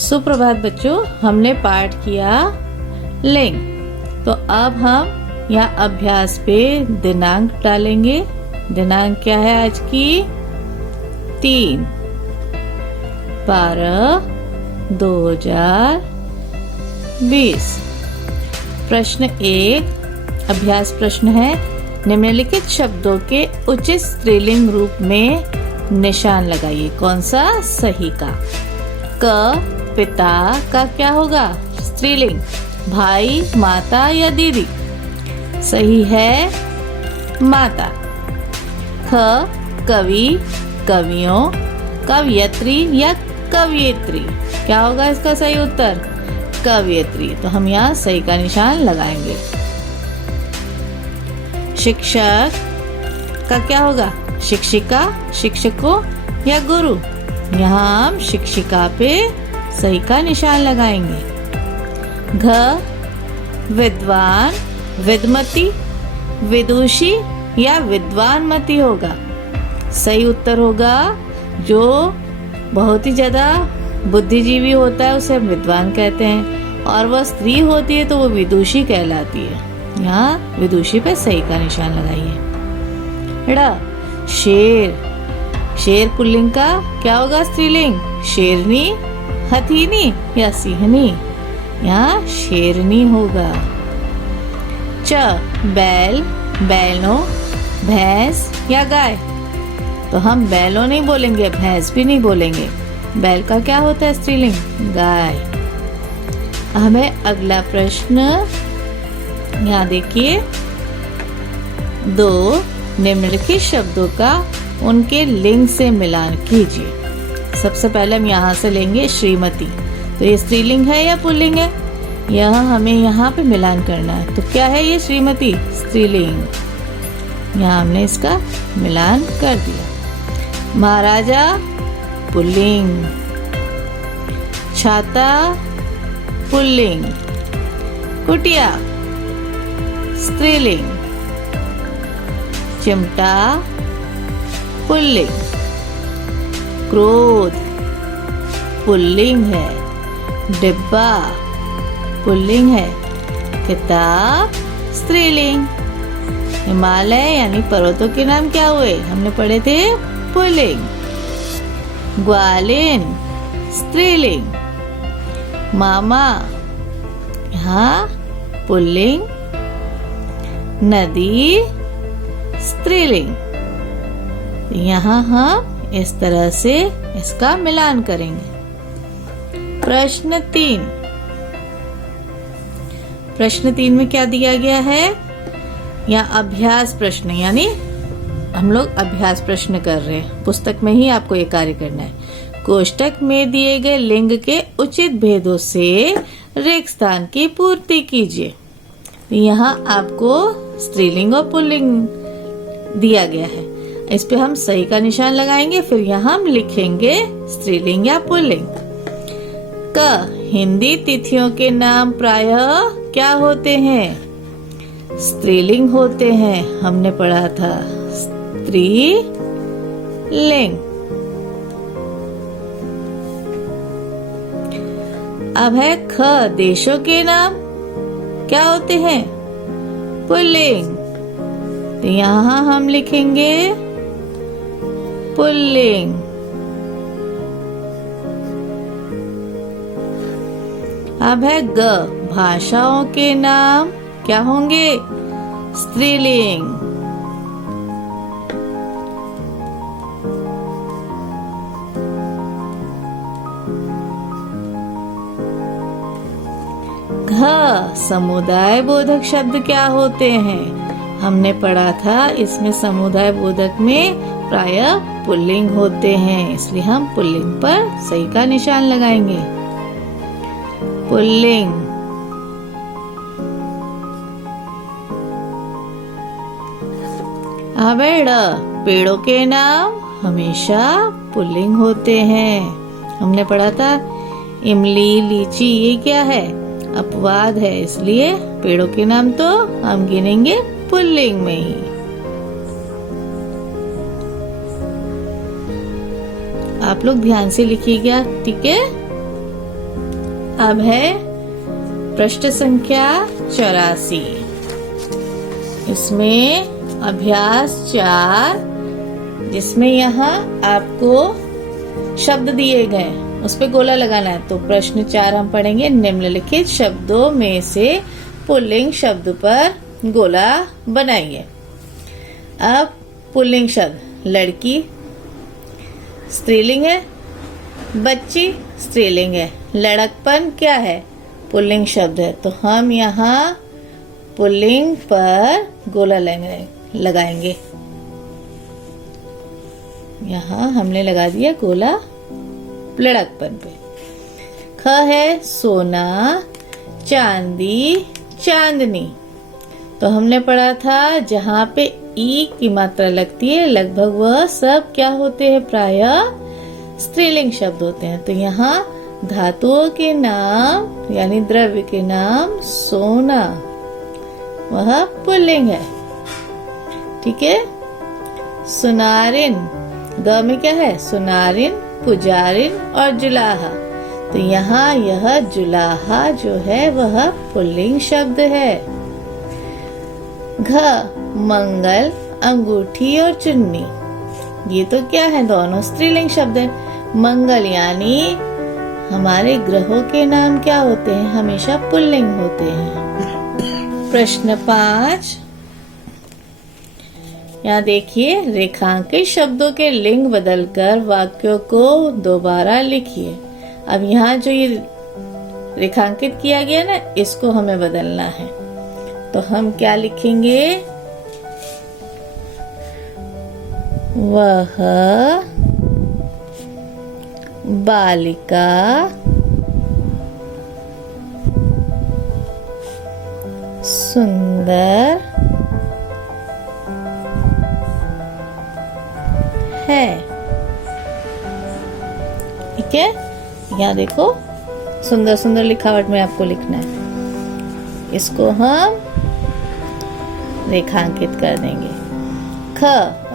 सुप्रभात बच्चों, हमने पाठ किया लिंग। तो अब हम यहाँ अभ्यास पे दिनांक डालेंगे। दिनांक क्या है आज की? 3/12/2020। प्रश्न 1 अभ्यास प्रश्न है, निम्नलिखित शब्दों के उचित स्त्रीलिंग रूप में निशान लगाइए। कौन सा? सही का। क पिता का क्या होगा? स्त्रीलिंग। भाई, माता या दीदी? सही है माता। ख कवि, कवियों, कवयित्री या कवयित्री? क्या होगा इसका सही उत्तर? कवयित्री। तो हम यहाँ सही का निशान लगाएंगे। शिक्षक का क्या होगा? शिक्षिका, शिक्षकों या गुरु? यहाँ हम शिक्षिका पे सही का निशान लगाएंगे। घ विद्वान, विद्मती, विदुषी या विद्वानमती होगा? सही उत्तर होगा जो बहुत ही ज्यादा बुद्धिजीवी होता है उसे हम विद्वान कहते हैं, और वह स्त्री होती है तो वो विदुषी कहलाती है। यहाँ विदुषी पे सही का निशान लगाइए। ड़ शेर, शेर पुल्लिंग का क्या होगा? स्त्रीलिंग। शेरनी, हथीनी या सिंहनी? यहाँ शेरनी होगा। च बैल, बैलों, भैंस या गाय? तो हम बैलों नहीं बोलेंगे, भैंस भी नहीं बोलेंगे। बैल का क्या होता है स्त्रीलिंग? गाय। हमें अगला प्रश्न यहाँ देखिए, 2 निम्नलिखित शब्दों का उनके लिंग से मिलान कीजिए। सबसे पहले हम यहाँ से लेंगे श्रीमती। तो ये स्त्रीलिंग है या पुल्लिंग है? यह हमें यहाँ पे मिलान करना है। तो क्या है ये? श्रीमती स्त्रीलिंग। यहाँ हमने इसका मिलान कर दिया। महाराजा पुल्लिंग, छाता पुल्लिंग, कुटिया स्त्रीलिंग, चिमटा पुल्लिंग, क्रोध पुल्लिंग है, डिब्बा पुल्लिंग है, किताब स्त्रीलिंग। हिमालय यानी पर्वतों के नाम क्या हुए? हमने पढ़े थे पुल्लिंग। ग्वालिन स्त्रीलिंग, मामा यहाँ पुल्लिंग, नदी स्त्रीलिंग। यहाँ हम इस तरह से इसका मिलान करेंगे। प्रश्न 3 में क्या दिया गया है? यहाँ अभ्यास प्रश्न, यानी हम लोग अभ्यास प्रश्न कर रहे हैं। पुस्तक में ही आपको ये कार्य करना है। कोष्टक में दिए गए लिंग के उचित भेदों से रिक्त स्थान की पूर्ति कीजिए। यहाँ आपको स्त्रीलिंग और पुल्लिंग दिया गया है। इस पे हम सही का निशान लगाएंगे, फिर यहाँ हम लिखेंगे स्त्रीलिंग या पुल्लिंग। क हिंदी तिथियों के नाम प्रायः क्या होते हैं? स्त्रीलिंग होते हैं। हमने पढ़ा था स्त्रीलिंग। अब है ख देशों के नाम क्या होते हैं? पुल्लिंग। तो यहाँ हम लिखेंगे पुल्लिंग। अब है ग भाषाओं के नाम क्या होंगे? स्त्रीलिंग। घ समुदाय बोधक शब्द क्या होते हैं? हमने पढ़ा था इसमें समुदाय बोधक में प्रायः पुल्लिंग होते हैं, इसलिए हम पुल्लिंग पर सही का निशान लगाएंगे। पुल्लिंग। अब ड़ पेड़ों के नाम हमेशा पुल्लिंग होते हैं। हमने पढ़ा था इमली, लीची, ये क्या है? अपवाद है, इसलिए पेड़ों के नाम तो हम गिनेंगे पुल्लिंग में ही। आप लोग ध्यान से लिखिएगा, ठीक है? अब है पृष्ठ संख्या 84। इसमें अभ्यास 4, जिसमें यहाँ आपको शब्द दिए गए उस पे गोला लगाना है। तो प्रश्न 4 हम पढ़ेंगे। निम्नलिखित शब्दों में से पुल्लिंग शब्द पर गोला बनाइए। अब पुल्लिंग शब्द, लड़की स्त्रीलिंग है, बच्ची स्त्रीलिंग है, लड़कपन क्या है, पुल्लिंग शब्द है। तो हम यहाँ पुल्लिंग पर गोला लगाएंगे। यहाँ हमने लगा दिया गोला लड़कपन पे। ख है सोना, चांदी, चांदनी। तो हमने पढ़ा था जहाँ पे ई की मात्रा लगती है लगभग वह सब क्या होते हैं, प्रायः स्त्रीलिंग शब्द होते हैं। तो यहाँ धातुओं के नाम यानी द्रव्य के नाम सोना, वह पुल्लिंग है। ठीक है। सुनारिन, ग में क्या है, सुनारिन, पुजारिन और जुलाहा। तो यहाँ यह जुलाहा जो है वह पुल्लिंग शब्द है। घ मंगल, अंगूठी और चुन्नी। ये तो क्या है, दोनों स्त्रीलिंग शब्द है। मंगल यानी हमारे ग्रहों के नाम क्या होते हैं, हमेशा पुल्लिंग होते हैं। प्रश्न 5, यहाँ देखिए, रेखांकित शब्दों के लिंग बदलकर वाक्यों को दोबारा लिखिए। अब यहाँ जो ये रेखांकित किया गया ना, इसको हमें बदलना है। तो हम क्या लिखेंगे, वह बालिका सुंदर है। ठीक है। यहाँ देखो, सुंदर सुंदर लिखावट में आपको लिखना है। इसको हम रेखांकित कर देंगे। ख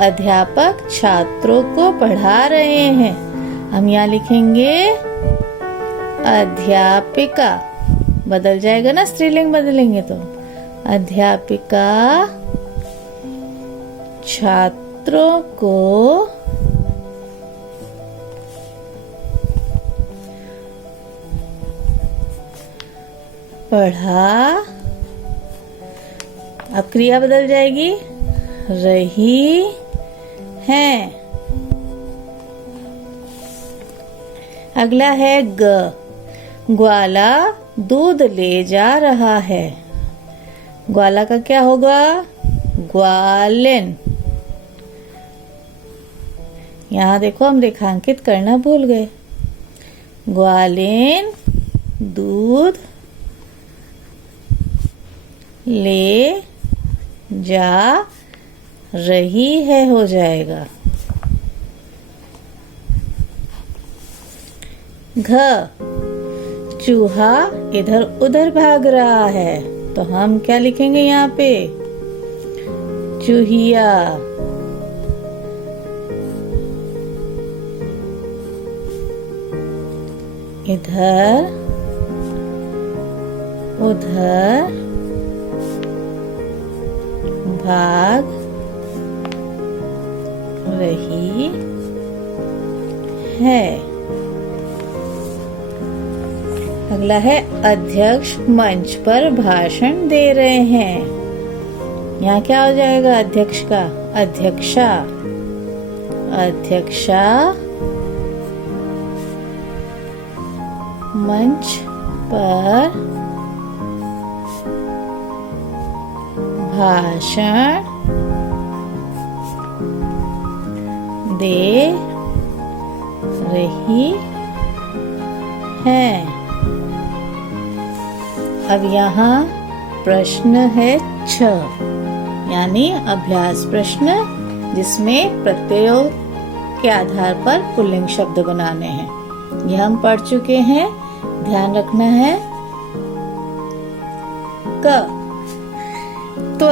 अध्यापक छात्रों को पढ़ा रहे हैं। हम यहाँ लिखेंगे अध्यापिका, बदल जाएगा ना, स्त्रीलिंग बदलेंगे तो। अध्यापिका छात्रों को पढ़ा, अब क्रिया बदल जाएगी, रही है। अगला है ग, ग्वाला दूध ले जा रहा है। ग्वाला का क्या होगा, ग्वालिन। यहाँ देखो, हम रेखांकित करना भूल गए। ग्वालिन दूध ले जा रही है हो जाएगा। घ चूहा इधर उधर भाग रहा है। तो हम क्या लिखेंगे यहाँ पे, चूहिया। इधर उधर भाग रही है। अगला है अध्यक्ष मंच पर भाषण दे रहे हैं। यहाँ क्या हो जाएगा, अध्यक्ष का, अध्यक्षा। अध्यक्षा मंच पर भाषण दे रही है। अब यहाँ प्रश्न है 6, यानी अभ्यास प्रश्न, जिसमें प्रत्ययों के आधार पर पुल्लिंग शब्द बनाने हैं। यह हम पढ़ चुके हैं, ध्यान रखना है। क त्व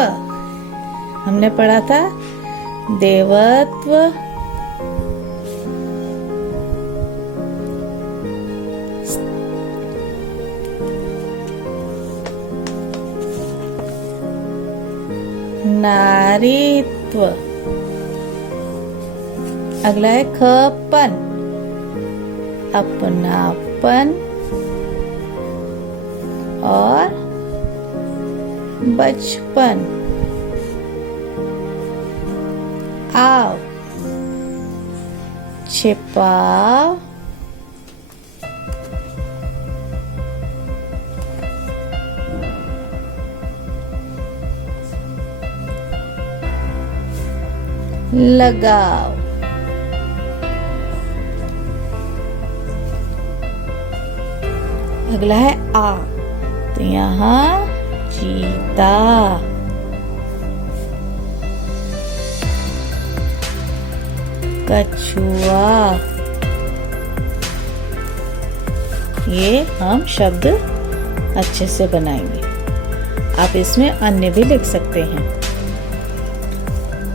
हमने पढ़ा था, देवत्व, नारीत्व। अगला है खपन, अपनापन और बचपन। आव, छिपाव, लगाव। अगला है आ, तो यहाँ चीता, कछुआ। ये हम शब्द अच्छे से बनाएंगे। आप इसमें अन्य भी लिख सकते हैं।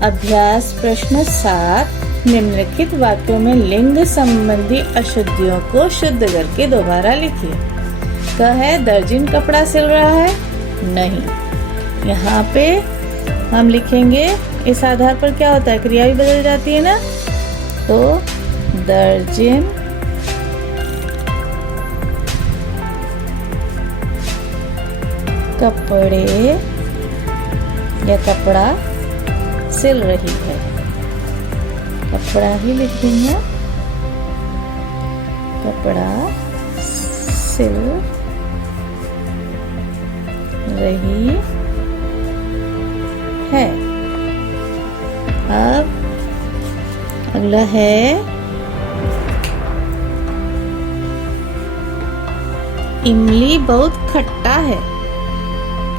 अभ्यास प्रश्न 7, निम्नलिखित वाक्यों में लिंग संबंधी अशुद्धियों को शुद्ध करके दोबारा लिखिए। क है दर्जिन कपड़ा सिल रहा है, नहीं। यहाँ पे हम लिखेंगे, इस आधार पर क्या होता है, क्रिया भी बदल जाती है ना। तो दर्जिन कपड़े या कपड़ा सिल रही है, कपड़ा ही लिख देंगे, कपड़ा सिल रही है। अब अगला है इमली बहुत खट्टा है,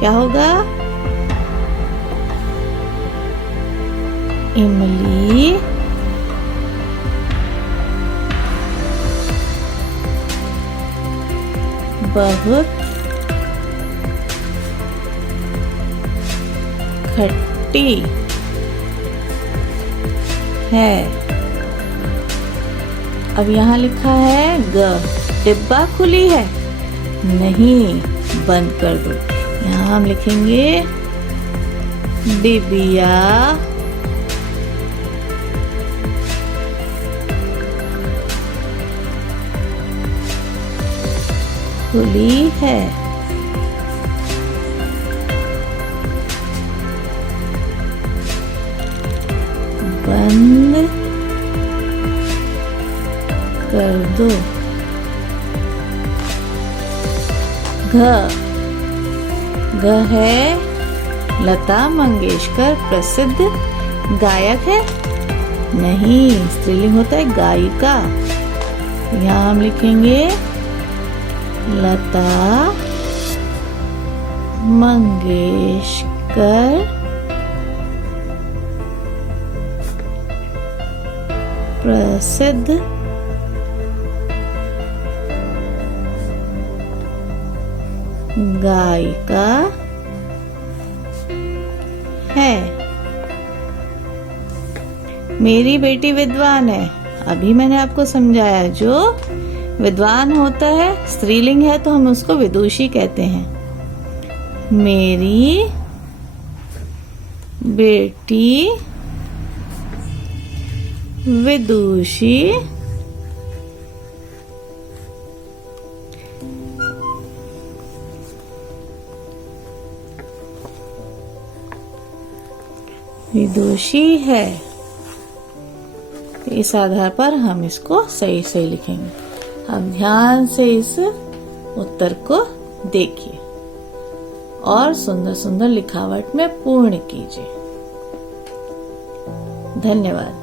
क्या होगा, इमली बहुत खट्टी है। अब यहाँ लिखा है ग, डिब्बा खुली है, नहीं, बंद कर दो। यहाँ हम लिखेंगे डिबिया खुली है। बंद कर दो। घ है लता मंगेशकर प्रसिद्ध गायक है, नहीं, स्त्रीलिंग होता है गायिका। यहाँ हम लिखेंगे लता मंगेशकर प्रसिद्ध गायिका है। मेरी बेटी विद्वान है, अभी मैंने आपको समझाया, जो विद्वान होता है स्त्रीलिंग है तो हम उसको विदुषी कहते हैं। मेरी बेटी विदुषी है। इस आधार पर हम इसको सही सही लिखेंगे। अब ध्यान से इस उत्तर को देखिए और सुंदर सुंदर लिखावट में पूर्ण कीजिए। धन्यवाद।